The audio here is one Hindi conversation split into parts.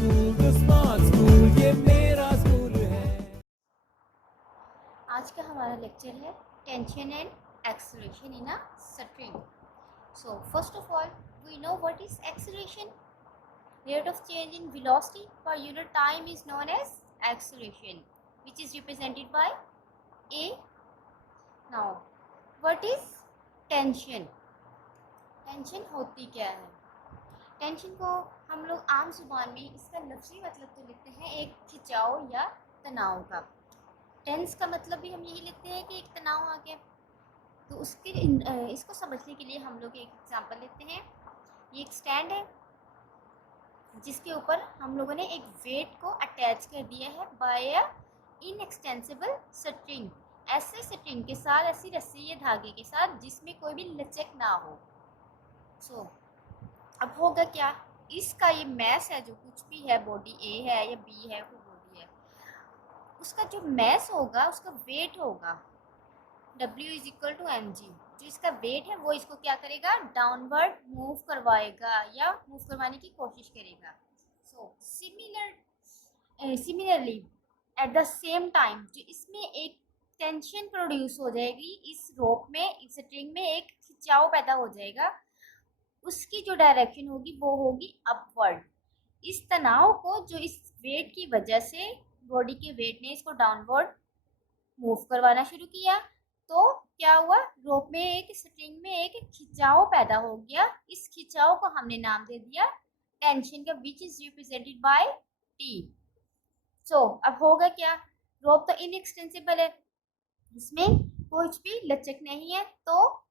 आज का हमारा लेक्चर है tension and acceleration in a string. So first of all, we know what is acceleration. Rate of change in velocity per unit time is known as acceleration, which is represented by a. Now, what is tension? Tension होती क्या है? टेंशन को हम लोग आम जुबान में इसका लफ्ज़ी मतलब तो लिखते हैं एक खिंचाव या तनाव का. टेंस का मतलब भी हम यही लेते हैं कि एक तनाव आ गया. तो उसके इसको समझने के लिए हम लोग एक एग्जांपल लेते हैं. ये एक स्टैंड है जिसके ऊपर हम लोगों ने एक वेट को अटैच कर दिया है बाय अ इनएक्सटेंसिबल स्ट्रिंग. ऐसे स्ट्रिंग के साथ, ऐसी रस्सी या धागे के साथ जिसमें कोई भी लचक ना हो. सो अब होगा क्या, इसका ये मैस है जो कुछ भी है, बॉडी ए है या बी है, कोई बॉडी है, उसका जो मैस होगा उसका वेट होगा W is equal to M G. जो इसका वेट है वो इसको क्या करेगा, डाउनवर्ड मूव करवाएगा या मूव करवाने की कोशिश करेगा. So similarly at the same time जो इसमें एक टेंशन प्रोड्यूस हो जाएगी, इस रोप में, इस स्ट्रिंग में एक खिंचाव पैदा हो जाएगा. उसकी जो डायरेक्शन होगी वो होगी अपवर्ड. इस तनाव को जो इस वेट की वजह से बॉडी के वेट ने इसको डाउनवर्ड मूव करवाना शुरू किया, तो क्या हुआ, रोप में, एक स्ट्रिंग में एक खिंचाव पैदा हो गया. इस खिंचाव को हमने नाम दे दिया टेंशन का, which is represented by T. So अब होगा क्या, रोप तो इनएक्सटेंसिबल है, इसमें कुछ भी लचक नहीं है, तो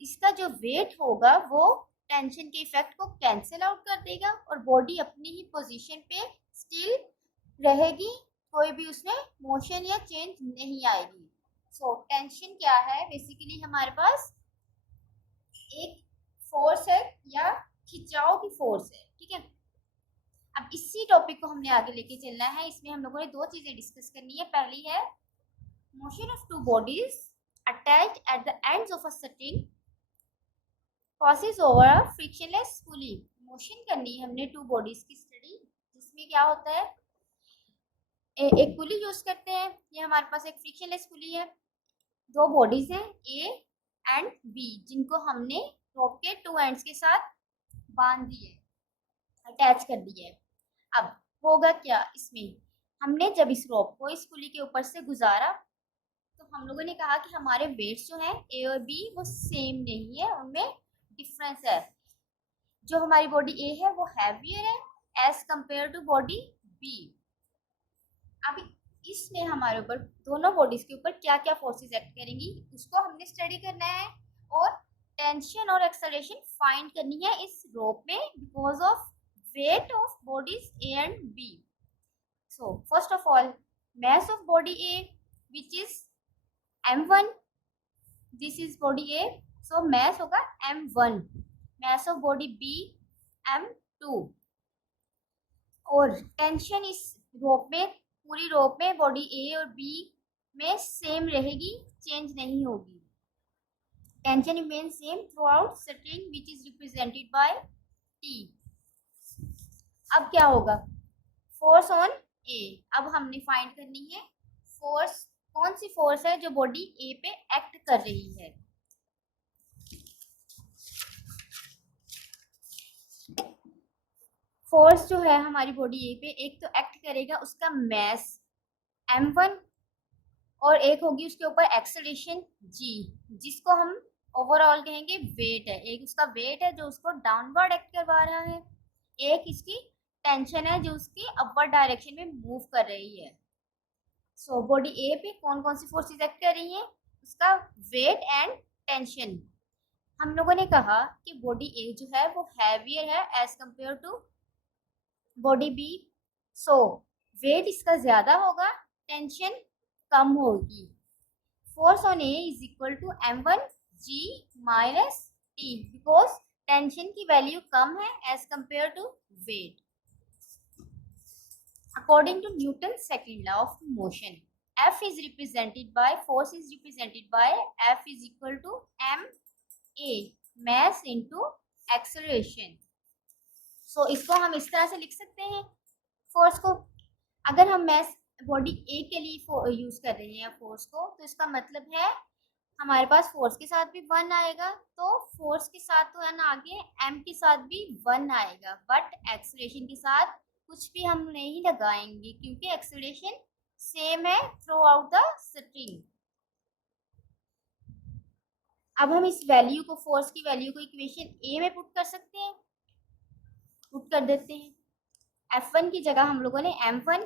इसका जो वेट होगा वो टेंशन के इफेक्ट को कैंसिल आउट कर देगा और बॉडी अपनी ही पोजीशन पे स्टिल रहेगी, कोई भी उसमें मोशन या चेंज नहीं आएगी. सो टेंशन क्या है, बेसिकली हमारे पास एक फोर्स है या खिंचाव की फोर्स है. ठीक है, अब इसी टॉपिक को हमने आगे लेके चलना है. इसमें हम लोगों ने दो चीजें डिस्कस करनी है. पहली है motion of two bodies attached at the ends of a string passes over a frictionless pulley. Motion करनी है हमने टू बॉडीज की स्टडी, जिसमें क्या होता है, एक पुली यूज करते हैं. ये हमारे पास एक फ्रिक्शनलेस पुली है, दो बॉडीज हैं ए एंड बी, जिनको हमने रोप के टू एंड्स के साथ बांध दिए, अटैच कर दिए. अब होगा क्या, इसमें हमने जब इस रोप को इस पुली के ऊपर से गुजारा, तो हम लोगों ने कहा कि हमारे वेट्स जो हैं ए और बी वो सेम नहीं है, उनमें डिफरेंस है. जो हमारी बॉडी ए है वो हैवियर है as compare to body B. अभी इसमें हमारे ऊपर, दोनों बॉडीज के ऊपर क्या क्या फोर्सेस एक्ट करेंगी उसको हमने स्टडी करना है, और टेंशन और एक्सेलरेशन फाइंड करनी है इस रोप में because of weight of bodies A and B. So first of all, mass of body A which is m1, this is body A, so mass होगा m1, mass of body B m2, और टेंशन इस रोप में, पूरी रोप में बॉडी ए और बी में सेम रहेगी, चेंज नहीं होगी. Tension remain same through out string which is represented by T. अब क्या होगा, फोर्स ऑन ए. अब हमने फाइंड करनी है फोर्स, कौन सी फोर्स है जो बॉडी ए पे एक्ट कर रही है. फोर्स जो है हमारी बॉडी ए पे, एक तो एक्ट करेगा उसका मैस m1, और एक होगी उसके ऊपर एक्सेलरेशन g, जिसको हम ओवरऑल कहेंगे वेट है. एक उसका वेट है जो उसको डाउनवर्ड एक्ट करवा रहा है, एक इसकी टेंशन है जो उसकी अपवर्ड डायरेक्शन में मूव कर रही है. सो बॉडी ए पे कौन कौन सी फोर्सेस एक्ट कर रही हैं, उसका वेट एंड टेंशन. हम लोगों ने कहा कि बॉडी ए जो है वो हैवियर है as compare to body B. So weight इसका ज्यादा होगा, टेंशन कम होगी. Force on A is equal to m1 g minus T, because tension की वैल्यू कम है as compare to weight. According to Newton second law of motion, F is represented by, force is represented by F is equal to ma, mass into acceleration. सो इसको हम इस तरह से लिख सकते हैं फोर्स को अगर हम मैस बॉडी ए के लिए यूज कर रहे हैं फोर्स को, तो इसका मतलब है हमारे पास फोर्स के साथ भी 1 आएगा, तो फोर्स के साथ तो है ना आगे एम के साथ भी 1 आएगा, बट एक्सेलरेशन के साथ कुछ भी हम नहीं लगाएंगे क्योंकि एक्सेलरेशन सेम है थ्रू आउट द स्ट्रिंग। अब हम इस वैल्यू को, फोर्स की वैल्यू को इक्वेशन ए में पुट कर सकते हैं, पुट कर देते हैं। F1 की जगह हम लोगों ने M1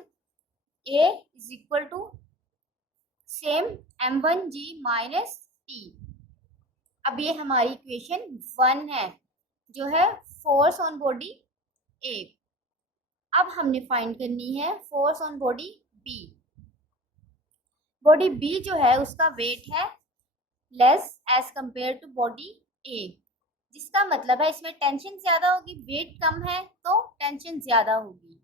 A is equal to same M1G minus T. अब ये हमारी इक्वेशन 1 है जो है फोर्स ऑन बॉडी ए। अब हमने फाइंड करनी है force on body B. Body B जो है उसका वेट है less as compare to body A, जिसका मतलब है इसमें टेंशन ज्यादा होगी, वेट कम है तो टेंशन ज्यादा होगी।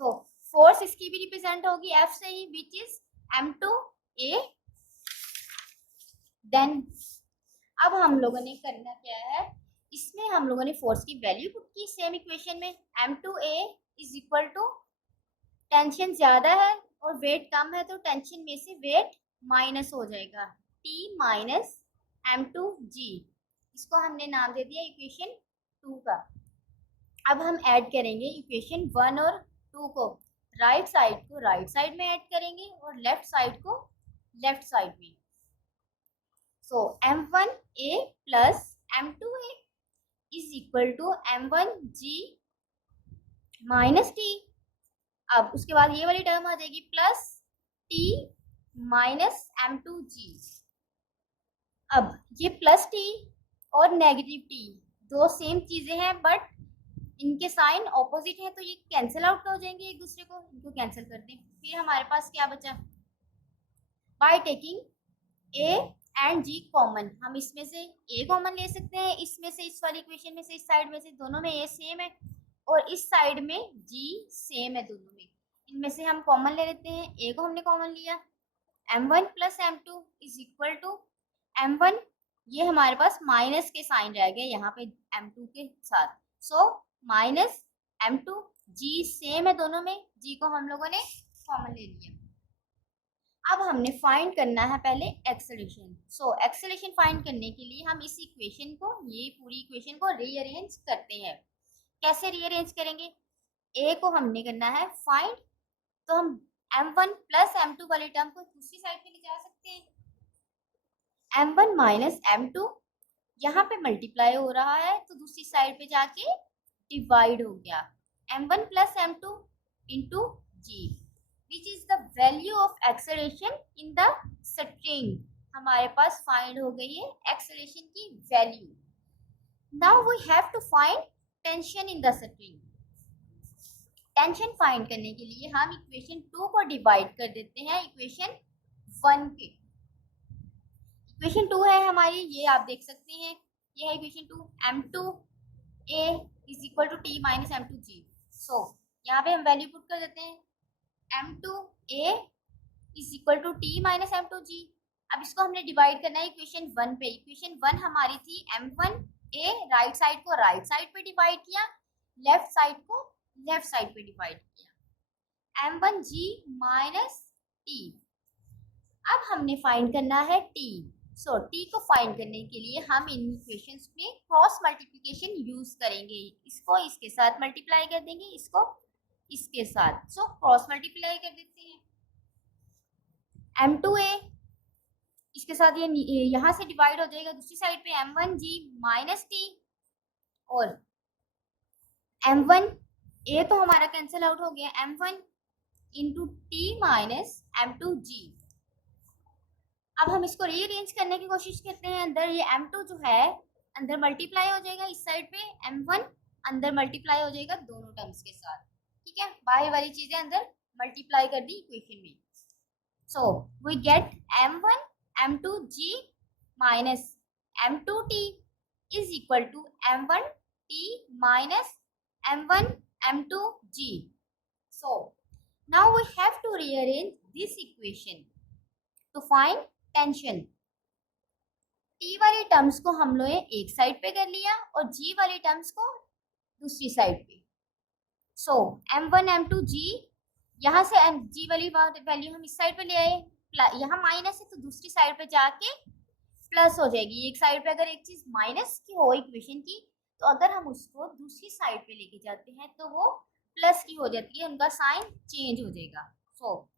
सो फोर्स इसकी भी रिप्रेजेंट होगी एफ से ही, विच इज M2A। देन अब हम लोगों ने करना क्या है, इसमें हम लोगों ने फोर्स की वैल्यू पुट की सेम इक्वेशन में। M2A is equal to tension ज्यादा है और वेट कम है तो टेंशन में से वेट माइनस हो जाएगा, T माइनस M2G। इसको हमने नाम दे दिया इक्वेशन 2 का। अब हम ऐड करेंगे इक्वेशन 1 और 2 को, राइट साइड को राइट साइड में ऐड करेंगे और लेफ्ट साइड को लेफ्ट साइड में। So M1A plus M2A is equal to M1G minus T. अब उसके बाद ये वाली टर्म आ जाएगी प्लस T माइनस M2G। अब ये प्लस T और नेगेटिव T दो सेम चीजें हैं, बट इनके साइन ऑपोजिट है तो ये कैंसिल आउट हो जाएंगे एक दूसरे को, इनको कैंसिल कर दें। फिर हमारे पास क्या बचा, by taking A and G common, हम इसमें से A कॉमन ले सकते हैं, इसमें से इस वाली इक्वेशन में से, इस साइड में से, दोनों में A सेम है और इस साइड में G सेम है दोनों में। इनमें से हम कॉमन ले लेते हैं, A को हमने कॉमन लिया, M1 plus M2 is equal to M1, ये हमारे पास माइनस के साइन रह गए यहाँ पे M2 के साथ, so minus M2, G same है दोनों में, G को हम लोगों ने कॉमन ले लिया। अब हमने फाइंड करना है पहले एक्सेलरेशन। सो एक्सेलरेशन फाइंड करने के लिए हम इस इक्वेशन को, ये पूरी इक्वेशन को रीअरेंज करते हैं। कैसे रीअरेंज करेंगे, A को हमने करना है फाइंड, तो हम M1 प्लस M2 वाली टर्म को दूसरी साइड पे ले जा सकते हैं। M1 माइनस M2 यहाँ पे मल्टीप्लाई हो रहा है तो दूसरी साइड पे जाके डिवाइड हो गया, M1 plus M2 into G, which is the value of acceleration in the string। हमारे पास फाइंड हो गई है एक्सेलरेशन की value. Now we have to find tension in the string। Tension find करने के लिए हम इक्वेशन 2 को डिवाइड कर देते हैं इक्वेशन 1 के। इक्वेशन 2 है हमारी, ये आप देख सकते हैं, ये है equation 2, M2A is equal to T minus M2G। So यहाँ पे हम वैल्यू पुट कर देते हैं, M2A is equal to T minus M2G। अब इसको हमने डिवाइड करना है इक्वेशन 1 पे। इक्वेशन 1 हमारी थी M1A, राइट साइड को राइट साइड पे डिवाइड किया, लेफ्ट साइड को लेफ्ट साइड पे डिवाइड किया, M1G माइनस T। अब हमने फाइंड करना है T। सो T को फाइंड करने के लिए हम इन इक्वेशंस में क्रॉस मल्टीप्लिकेशन यूज करेंगे, इसको इसके साथ मल्टीप्लाई कर देंगे, इसको इसके साथ, सो क्रॉस मल्टीप्लाई कर देते हैं। M2A इसके साथ ये यहाँ से डिवाइड हो जाएगा, दूसरी साइड पे M1G माइनस T, और M1A तो हमारा कैंसिल आउट हो गया, M1 into T minus M2G। अब हम इसको रीअरेंज करने की कोशिश करते हैं, अंदर ये M2 जो है अंदर मल्टीप्लाई हो जाएगा, इस साइड पे M1 अंदर मल्टीप्लाई हो जाएगा दोनों टर्म्स के साथ, ठीक है, बाहर वाली चीजें अंदर मल्टीप्लाई कर दी इक्वेशन में। So we get M1 M2G minus M2T is equal to M1T minus M1 M2G। So now we have to rearrange this equation to find tension. T वाली टर्म्स को हम लोग एक साइड पे कर लिया और G वाली टर्म्स को दूसरी साइड पे। सो m1 m2 g, यहाँ से g वाली वैल्यू हम इस साइड पे ले आए, यहाँ माइनस है तो दूसरी साइड पे जाके प्लस हो जाएगी। एक साइड पे अगर एक चीज माइनस की हो इक्वेशन की, तो अगर हम उसको दूसरी साइड पे लेके जाते हैं तो वो प्लस की हो जाती है, उनका साइन चेंज हो जाएगा। सो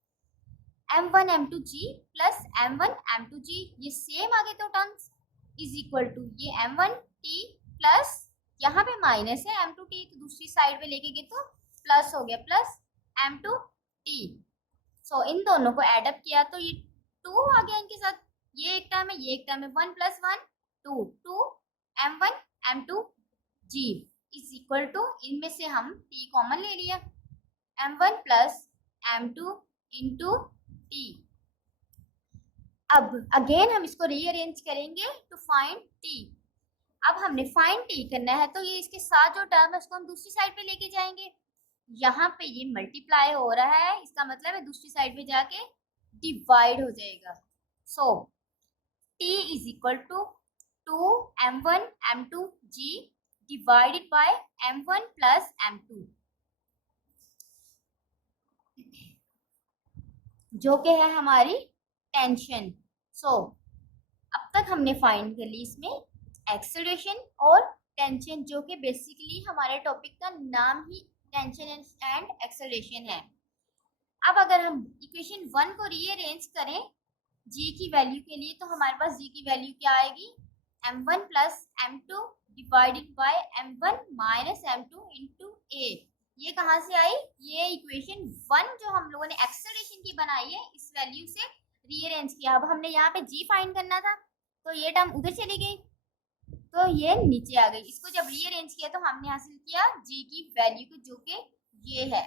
m1 m2 g plus m1 m2 g, ये सेम आगे तो टर्म्स इज इक्वल टू ये m1 t प्लस यहाँ पे माइनस है m2 t, तो दूसरी साइड पे लेके गए तो प्लस हो गया, प्लस m2 t। सो इन दोनों को एडअप किया तो ये 2 आ गया इनके साथ, ये एक टर्म है ये एक टर्म है, 1 plus 1 2, 2 m1 m2 g is equal to, इनमें से हम t कॉमन ले लिया, m1 plus m2 into t। अब अगेन हम इसको रीअरेंज करेंगे टू फाइंड t। अब हमने फाइंड t करना है तो ये इसके साथ जो टर्म है उसको हम दूसरी साइड पे लेके जाएंगे, यहाँ पे ये मल्टीप्लाई हो रहा है, इसका मतलब है दूसरी साइड पे जाके डिवाइड हो जाएगा। So t is equal to 2 m1 m2 g divided by m1 plus m2, जो कि है हमारी टेंशन। सो अब तक हमने फाइंड कर ली इसमें एक्सेलरेशन और टेंशन, जो कि बेसिकली हमारे टॉपिक का नाम ही टेंशन एंड एक्सेलरेशन है। अब अगर हम इक्वेशन 1 को रीअरेंज करें g की वैल्यू के लिए, तो हमारे पास g की वैल्यू क्या आएगी, m1 plus m2 divided by m1 minus m2 into a। ये कहाँ से आई, ये इक्वेशन 1 जो हम लोगों ने एक्सेलरेशन की बनाई है, इस वैल्यू से रीअरेंज किया। अब हमने यहाँ पे g फाइंड करना था तो ये टर्म उधर चली गई तो ये नीचे आ गई, इसको जब रीअरेंज किया तो हमने हासिल किया g की वैल्यू को, जो कि ये है